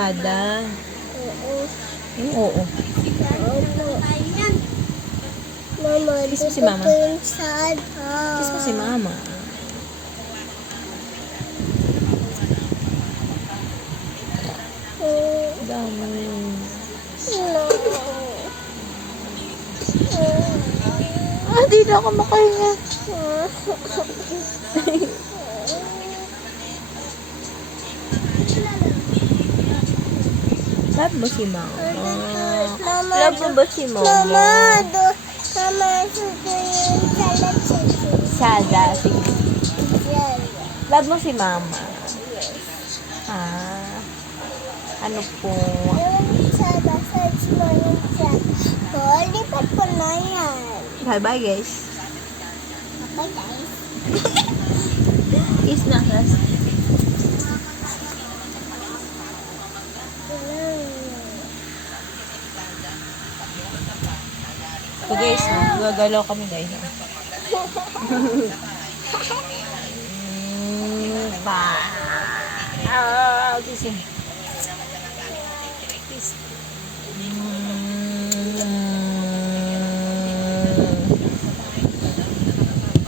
Sada. Oo. Yung oo. Opo. Mama, Kiss mo si dito Mama. po yung sada. Kiss mo si Mama. Dami. No. Di na ako makahinga. Love mo si Mama. Mama, Love mo ba si Mama? Mama, sudo yung salat sudo. Sada. Sige. Yan. Love mo si Mama. Ah. Ano po? Yung sada, search mo yung sada. Oh, lipat ko na yan. Bye-bye, guys. Bye, guys. Kiss na, guys. So, guys, gagalaw kami, guys. Bye. Gising.